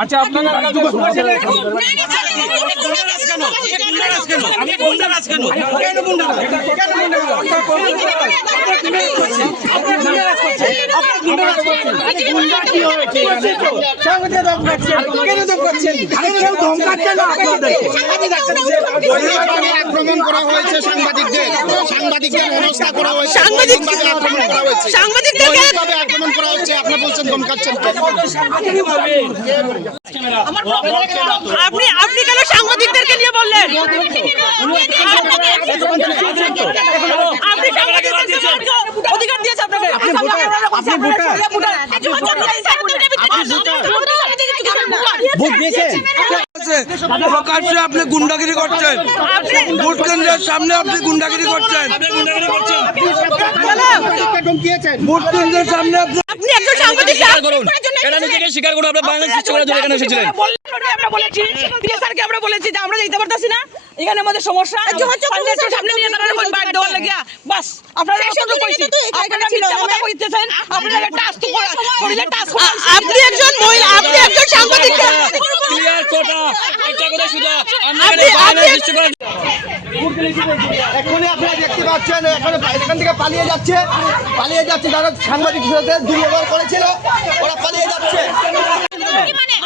আচ্ছা আপনারা আক্রমণ করা হয়েছে সাংবাদিকদের হেনস্থা করা হয়েছে সাংবাদিকদের আক্রমণ করা হচ্ছে। আপনি বলছেন ধমকাচ্ছেন আপনি কেন সাংবাদিকদেরকে নিয়ে বললেন? আপনি অধিকার দিয়েছে আপনাকে। প্রকাশ্যে আপনি গুন্ডাগিরি করছেন, ভোট কেন্দ্রের সামনে আপনি গুন্ডাগিরি করছেন, ভোট কেন্দ্রের সামনে আপনি একজন সাংবাদিক এটা নিজেকে স্বীকার করুন। আপনারা বাংলাদেশ সৃষ্টি করার জন্য এখানে এসেছিলেন। আমরা বলেছি বিএসআরকে আমরা বলেছি যে আমরা যেতে পারতাছি না, এখানে আমাদের সমস্যা। সামনে নিয়ে তারা বাইট দেওয়ার লাগিয়া বাস আপনারা কইছি আপনারা মিথ্যা কথা কইতেছেন। আপনারা টাস্ক করিলে টাস্ক আপনি একজন মহিলা, আপনি একজন সাংবাদিক ক্লিয়ার কথা একটা কথা শুধু আমরা বাংলাদেশ সৃষ্টি করার এখনই আপনারা দেখতে পাচ্ছেন এখান থেকে পালিয়ে যাচ্ছে যারা সাংবাদিক সাথে দুর্ব্যবহার করেছিল ওরা পালিয়ে যাচ্ছে।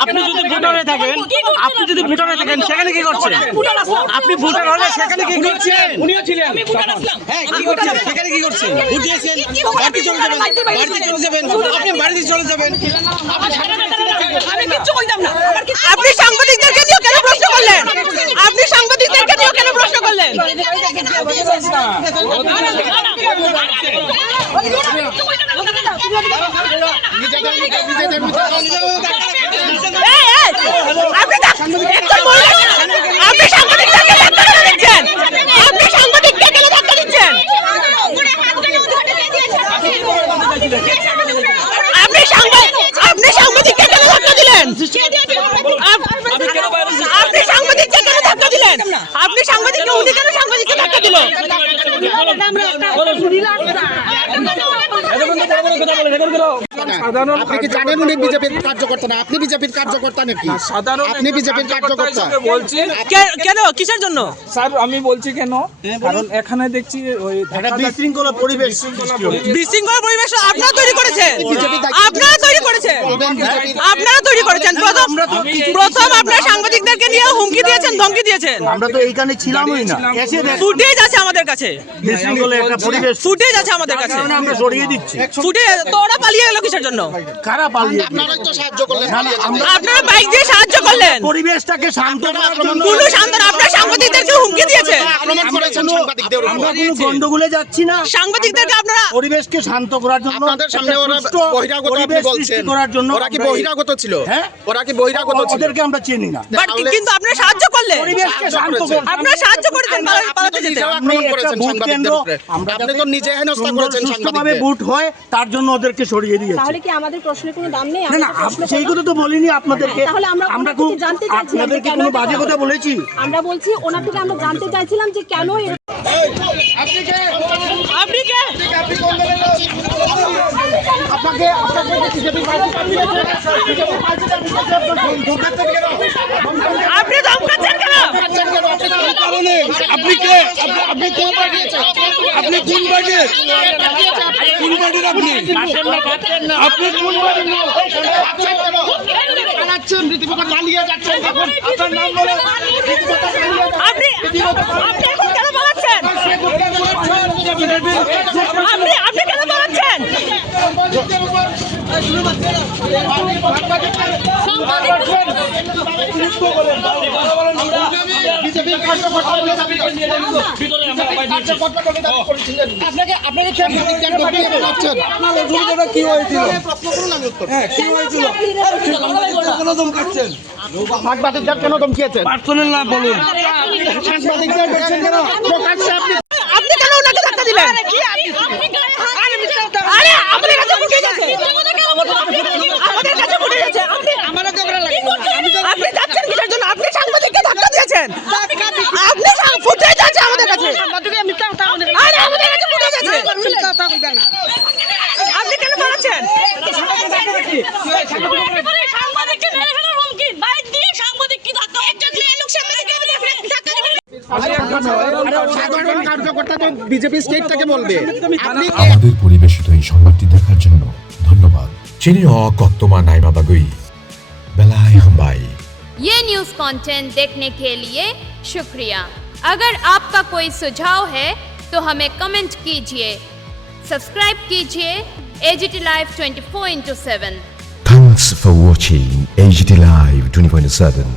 আপনি যদি ভোটারে থাকেন, সেখানে কি করছেন? আপনি ভোটার হলে সেখানে কি করছেন? উনিও ছিলেন। হ্যাঁ, কি করছেন? সেখানে কি করছেন? ভোট দিয়েছেন, বাড়িতে চলে যাবেন, আপনি বাড়িতে চলে যাবেন। আমি কিচ্ছু কইতাম না। আপনি সাংবাদিকদেরকে নিয়ে কেন প্রশ্ন করলেন? আপনি সাংবাদিকদেরকে নিয়ে কেন প্রশ্ন করলেন? আপনি সাংবাদিকদেরকে ধাক্কা দিচ্ছেন। আপনি সাংবাদিককে কেন ধাক্কা দিচ্ছেন? আপনি সাংবাদিককে কেন ধাক্কা দিলেন? আপনি সাংবাদিককে কেন ধাক্কা দিলেন? আপনি সাংবাদিককে উনি কেন সাংবাদিককে ধাক্কা দিল? আপনি কি জানেন উনি বিজেপির কার্যকর্তা না? আপনি বিজেপির কার্যকর্তা নাকি? আপনি বিজেপির কার্যকর্তা বলছি কেন, কিসের জন্য স্যার? আমি বলছি কেন, কারণ এখানে দেখছি ওই বিশৃঙ্খলা পরিবেশ বিশৃঙ্খলা পরিবেশ আপনারা তৈরি করেছেন। আপনারা তৈরি করেছেন। প্রথম আপনারা সাংবাদিকদেরকে নিয়ে হুমকি দিয়েছেন, ধমকি দিয়েছেন। আমরা তো এইখানে ছিলামই না। ফুটেজ আছে আমাদের কাছে, বিশৃঙ্খলা একটা পরিবেশ ফুটেজ আছে আমাদের কাছে। আমরা সরিয়ে দিচ্ছি। ফুটেজ তো ওরা পালিয়ে গেল কিসের জন্য? কারা পালিয়ে? আপনারাই তো সাহায্য করলেন। আপনারা বাইক দিয়ে সাহায্য করলেন। পরিবেশটাকে শান্ত করার জন্য কোনো শান্ত না, আপনারা সাংবাদিকদেরকে হুমকি দিয়েছেন। আক্রমণ করেছেন সাংবাদিকদের উপর। আমরা কোনো গন্ডগোলে যাচ্ছি না। সাংবাদিকদেরকে আপনারা পরিবেশকে শান্ত করার জন্য আপনাদের সামনে ওরা বহিরাগত আপনি বলছেন করার জন্য ওরা কি বহিরাগত ছিল? হ্যাঁ, ওরা কি বহিরাগত ছিল? ওদেরকে আমরা চিনি না। কিন্তু আপনারা সাহায্য করলেন। পরিবেশকে শান্ত করতে আপনারা সাহায্য করেছেন পালাতে যেতে। আক্রমণ করেছেন সাংবাদিকদের উপরে। আপনি তো নিজে হেনস্থা করেছেন সাংবাদিকদের। বুট হয় তার জন্য ওদেরকে সরিয়ে দিয়েছে। তাহলে কি আমাদের প্রশ্নের কোনো দাম নেই? না না, সেই কথা তো বলিনি আপনাদেরকে। তাহলে আমরা খুব জানতে চাইছিলাম আপনাদেরকে কোনো বাজে কথা বলেছি? আমরা বলছি ওনার থেকে আমরা জানতে চাইছিলাম যে কেন আপনি কে? আপনাকে আপনি ধমকাচ্ছেন কেন? আপনি কে? আপনি কোন পার্টির? আপনি কোন পার্টির? কোন পার্টির আপনি? আপনি কোন পার্টির? আপনার নাম বলেন। আপনি এখন কেন পালাচ্ছেন? আপনি কেন পালাচ্ছেন? কি হয়েছিল? হ্যাঁ, কি হয়েছিল? কেন ধমকাচ্ছেন? সাংবাদিকদের কেন ধমকিয়েছেন? পার্সোনাল না বলুন। সাংবাদিকদের বলছেন কেন? প্রকাশ্যে আপনি কেন ওনাকে ধাক্কা দিলেন? আরে আমাদের কাছে ফুটেজ আছে। আমাদের কাছে ফুটেজ আছে। আপনি যাচ্ছেন কিসের জন্য? আপনি সাংবাদিককে ধাক্কা দিয়েছেন। আপনি ফুটেজ আছে আমাদের কাছে। আরে আমাদের কাছে ফুটেজ আছে। আপনি কেন পালাচ্ছেন? সাংবাদিককে মেরে ফেলার হুমকি। সাধারণ কার্যকর্তা তো বিজেপি স্টেট থেকে বলবে আপনি আমাদের পরিবেশিত এই সংবাদটি দেখার জন্য ধন্যবাদ। চিনিও কক্তমা নাইমা বাগুই বেলায় হামবাই। ये न्यूज़ कंटेंट देखने के लिए शुक्रिया। अगर आपका कोई सुझाव है तो हमें कमेंट कीजिए, सब्सक्राइब कीजिए AGT Live 24/7। Thanks for watching AGT Live 24/7.